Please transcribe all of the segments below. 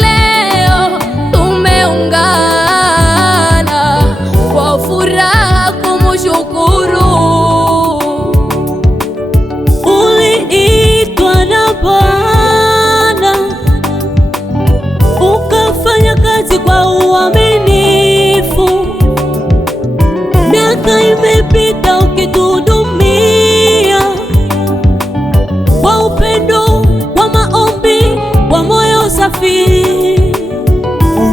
Leo tumeungana kwa furaha kumshukuru. Uliitwa na Bwana ukafanya kazi kwa uaminifu, miaka imepita ukituhudumia kwa upendo, kwa maombi, kwa moyo safi.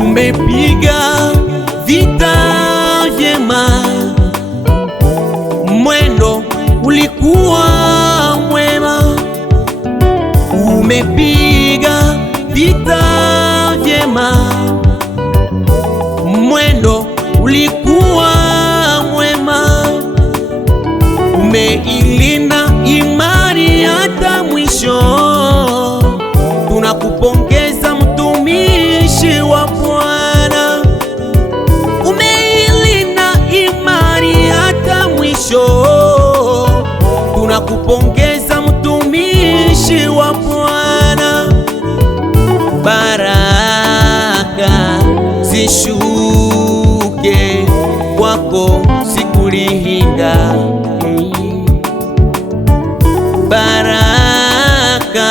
Umepiga vita vyema, mwendo ulikuwa mwema. Umepiga vita vyema, mwendo ulikuwa mwema. Umeilinda imani hata mwisho. Tunakupongeza mtumishi wa Bwana, umeilinda imani hata mwisho. Tunakupongeza mtumishi wa Bwana. Baraka zishuke kwako sikulihinga, baraka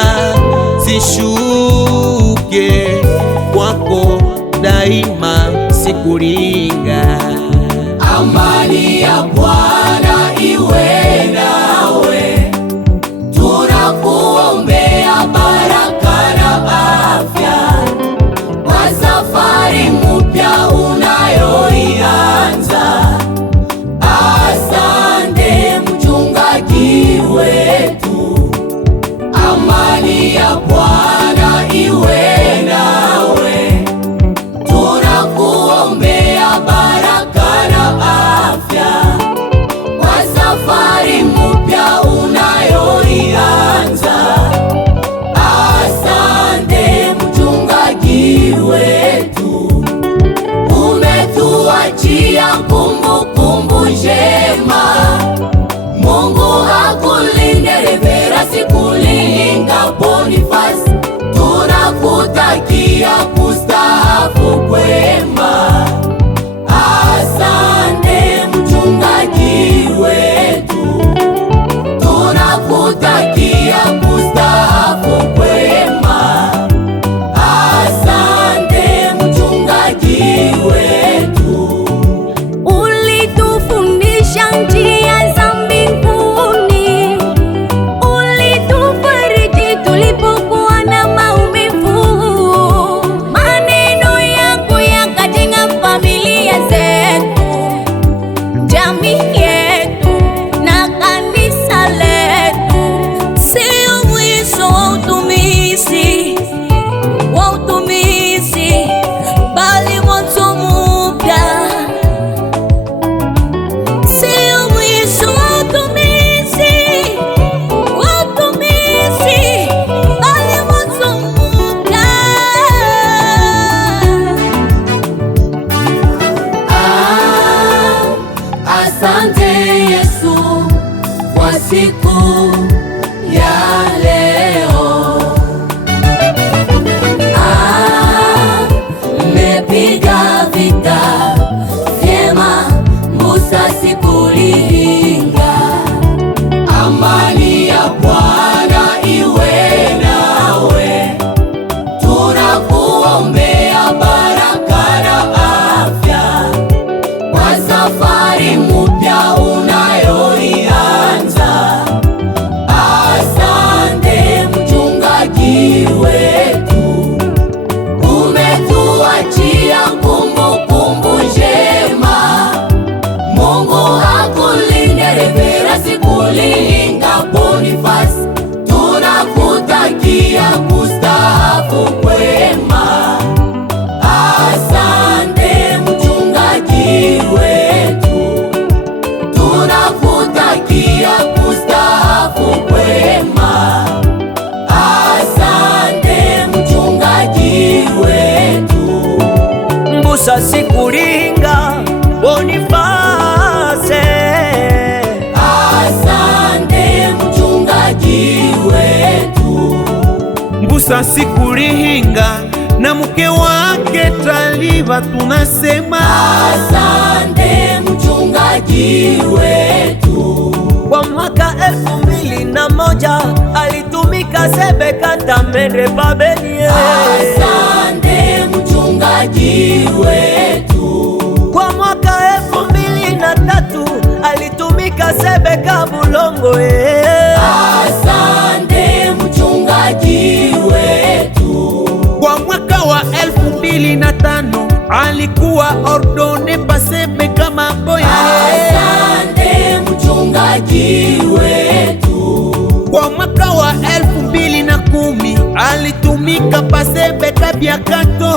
zishuke kwako daima sikulinga. Amani ya Bwana iwe nawe, tunakuombea baraka na afya kwa safari mpya unayoianza. Asante mchungaji wetu. Amani ya Bwana iwe nawe, tunakuombea baraka na afya kwa safari mpya unayoianza. Asante mchungaji wetu, umetuachia kumbukumbu njema. Mungu akulinde Revera Sikulihinga Boniface, tunakutakia kustaafu kwema. Asante mchungaji wetu, tunakutakia kustaafu kwema. Asante mchungaji wetu. Ulitufundisha njia za mbinguni, ulitufariji tulipokuwa na maumivu. Maneno yako yakajenga familia zetu, jamii yetu na kanisa letu. Sio mwisho wa utumishi, bali mwanzo mpya. Sio mwisho wa utumishi, bali mwanzo mpya. Asante Yesu kwa siku ya leo. Mmepiga vita vyema, Musa Sikulihinga. Amani ya Bwana iwe nawe, tunakuombea baraka na afya kwa safari mpya unayo Musa Sikulihinga na mke wake Taliba tunasema asante mchungaji wetu. Kwa mwaka 2001 alitumika Sebeka Tamende Babeli. Asante mchungaji wetu. Kwa mwaka 2003 alitumika Sebeka Bulongo. Asante mchungaji wetu. Kwa mwaka wa 2005 alikuwa ordone pa Sebeka Mamboya. Asante mchungaji wetu. Kwa mwaka wa 2010 alitumika pa Sebeka Biakato.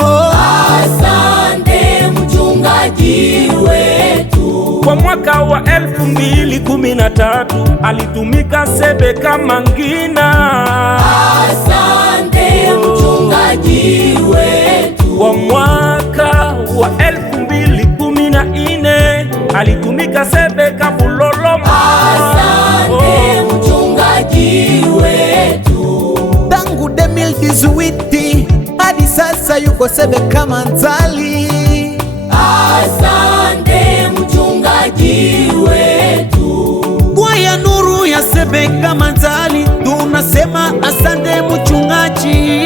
Asante mchungaji wetu. Kwa mwaka wa 2013 alitumika Sebeka Mangina. Asante mchungaji wetu. Kwa mwaka wa 2014 alitumika Sebeka Buloloma. Asante mchungaji wetu. Tangu 2018 hadi sasa yuko Sebeka Manzali. Asante mchungaji wetu. Kwa ya nuru ya Sebeka Manzali tunasema asante mchungaji.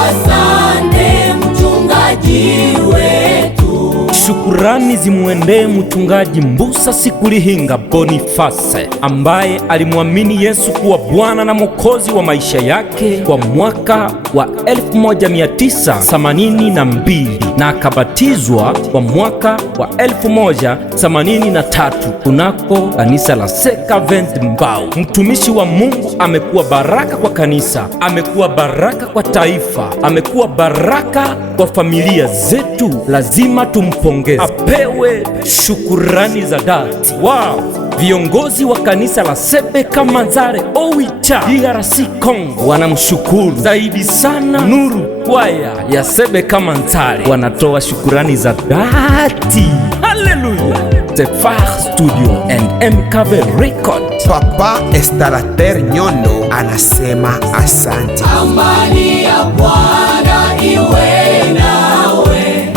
Asante mchungaji wetu. Shukurani zimuendee mchungaji Musa Sikulihinga Boniface ambaye alimwamini Yesu kuwa Bwana na Mwokozi wa maisha yake kwa mwaka wa 1982 na akabatizwa kwa mwaka wa 1983 kunako kanisa la Sekavent Mbau. Mtumishi wa Mungu amekuwa baraka kwa kanisa, amekuwa baraka kwa taifa, amekuwa baraka kwa familia zetu. Lazima tumpongeze, apewe shukurani za dhati. Wow! Viongozi wa kanisa la Sebeka Manzare Oicha DRC Congo wanamshukuru zaidi sana. Nuru kwaya ya Sebeka Manzare wanatoa shukurani za dhati. Haleluya! Tefar Studio and MKV Record. Papa Estalater Nyondo anasema asante. Amani ya Bwana iwe nawe.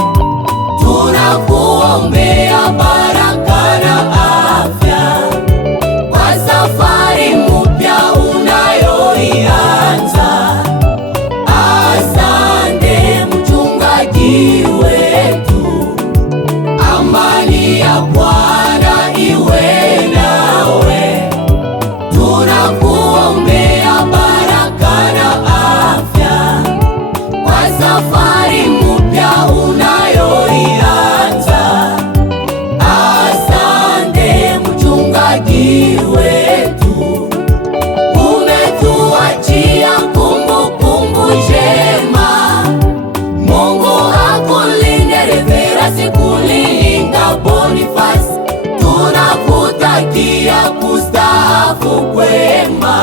Tunakuombea baraka na afya kwa safari mpya unayoianza. Asante mchungaji wetu. Amani ya Bwana iwe nawe. Tunakuombea baraka na afya kwa safari mpya unayoianza. Asante mchungaji wetu. Umetuachia kumbukumbu njema. Mungu akulinde Revera Sikulihinga Boniface. Tunakutakia kustaafu kwema.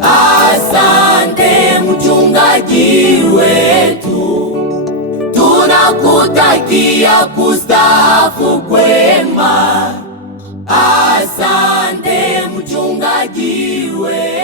Asante mchungaji wetu. Tunakutakia kustaafu kwema. Asante mchungaji wetu.